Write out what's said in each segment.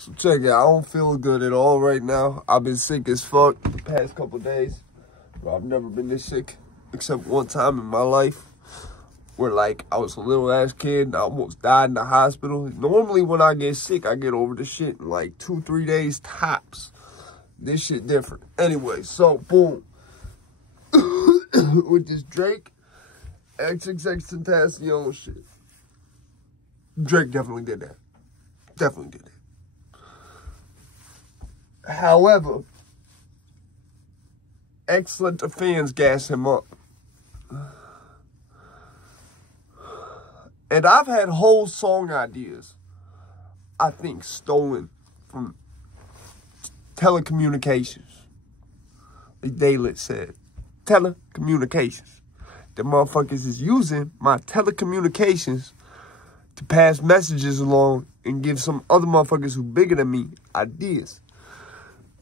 So check it, I don't feel good at all right now. I've been sick as fuck the past couple days. Bro, I've never been this sick except one time in my life where, like, I was a little ass kid and I almost died in the hospital. Normally when I get sick, I get over the shit in like 2-3 days tops. This shit different. Anyway, so boom. With this Drake XXXtentacion shit. Drake definitely did that. Definitely did that. However, excellent the fans gas him up. And I've had whole song ideas, I think, stolen from telecommunications. Like Daylit said, telecommunications. The motherfuckers is using my telecommunications to pass messages along and give some other motherfuckers who bigger than me ideas.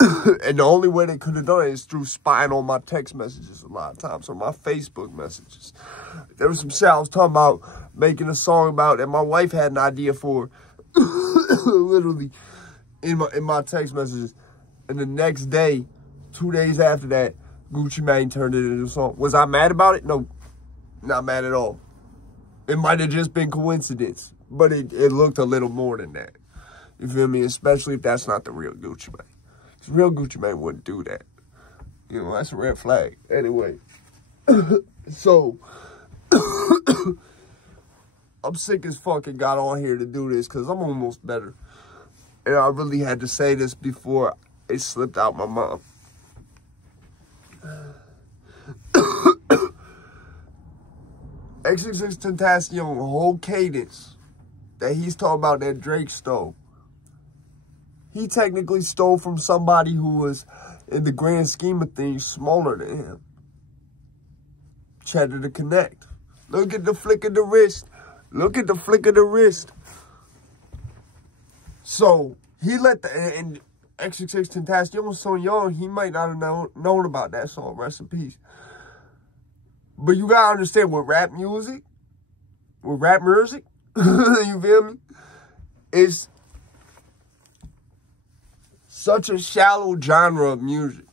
And the only way they could have done it is through spying on my text messages a lot of times, or my Facebook messages. There was some shit I was talking about making a song about that my wife had an idea for, literally, in my text messages. And the next day, 2 days after that, Gucci Mane turned it into a song. Was I mad about it? No, not mad at all. It might have just been coincidence, but it looked a little more than that. You feel me? Especially if that's not the real Gucci Mane. Real Gucci Mane wouldn't do that. You know, that's a red flag. Anyway, so, I'm sick as fuck and got on here to do this because I'm almost better. And I really had to say this before it slipped out my mouth. XXXtentacion, whole cadence that he's talking about that Drake stole. He technically stole from somebody who was, in the grand scheme of things, smaller than him. Cheddar to connect. Look at the flick of the wrist. Look at the flick of the wrist. So, he let the, and XXXtentacion was so young, he might not have known about that song, rest in peace. But you gotta understand, with rap music, you feel me? It's such a shallow genre of music.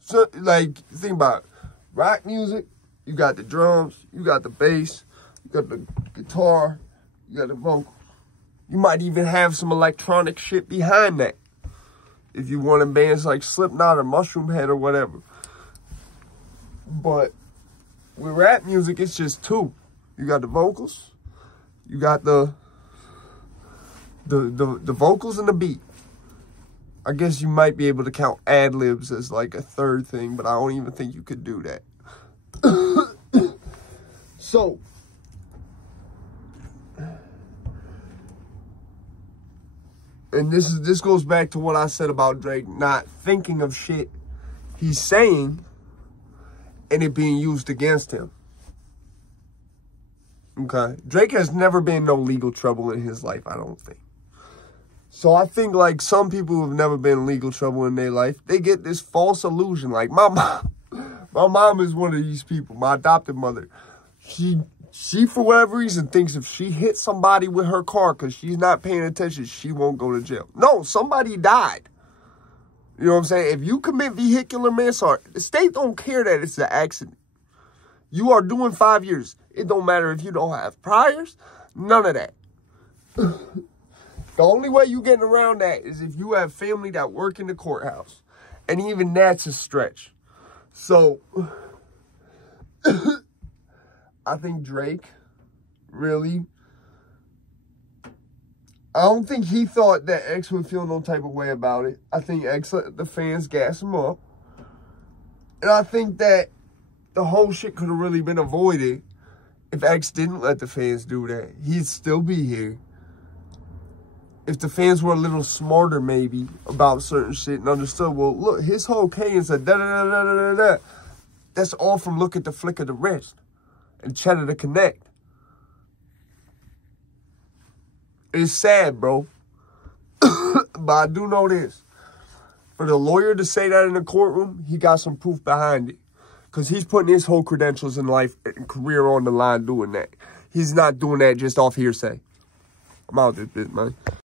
So, like, think about it. Rock music, you got the drums, you got the bass, you got the guitar, you got the vocals. You might even have some electronic shit behind that, if you want in bands like Slipknot or Mushroom Head or whatever. But with rap music, it's just two. You got the vocals, you got the vocals and the beat. I guess you might be able to count ad-libs as like a third thing, but I don't even think you could do that. So, and this goes back to what I said about Drake not thinking of shit he's saying and it being used against him. Okay? Drake has never been in no legal trouble in his life, I don't think. So I think, like, some people who have never been in legal trouble in their life, they get this false illusion. Like, my mom is one of these people, my adopted mother. She for whatever reason, thinks if she hits somebody with her car because she's not paying attention, she won't go to jail. No, somebody died. You know what I'm saying? If you commit vehicular manslaughter, the state don't care that it's an accident. You are doing 5 years. It don't matter if you don't have priors, none of that. The only way you getting around that is if you have family that work in the courthouse. And even that's a stretch. So, I think Drake really, I don't think he thought that X would feel no type of way about it. I think X let the fans gas him up. And I think that the whole shit could have really been avoided if X didn't let the fans do that. He'd still be here. If the fans were a little smarter, maybe, about certain shit and understood, well, look, his whole cadence said da-da-da-da-da-da-da. That's all from look at the flick of the wrist and cheddar to connect. It's sad, bro. But I do know this. For the lawyer to say that in the courtroom, he got some proof behind it. Because he's putting his whole credentials in life and career on the line doing that. He's not doing that just off hearsay. I'm out of this bitch, man.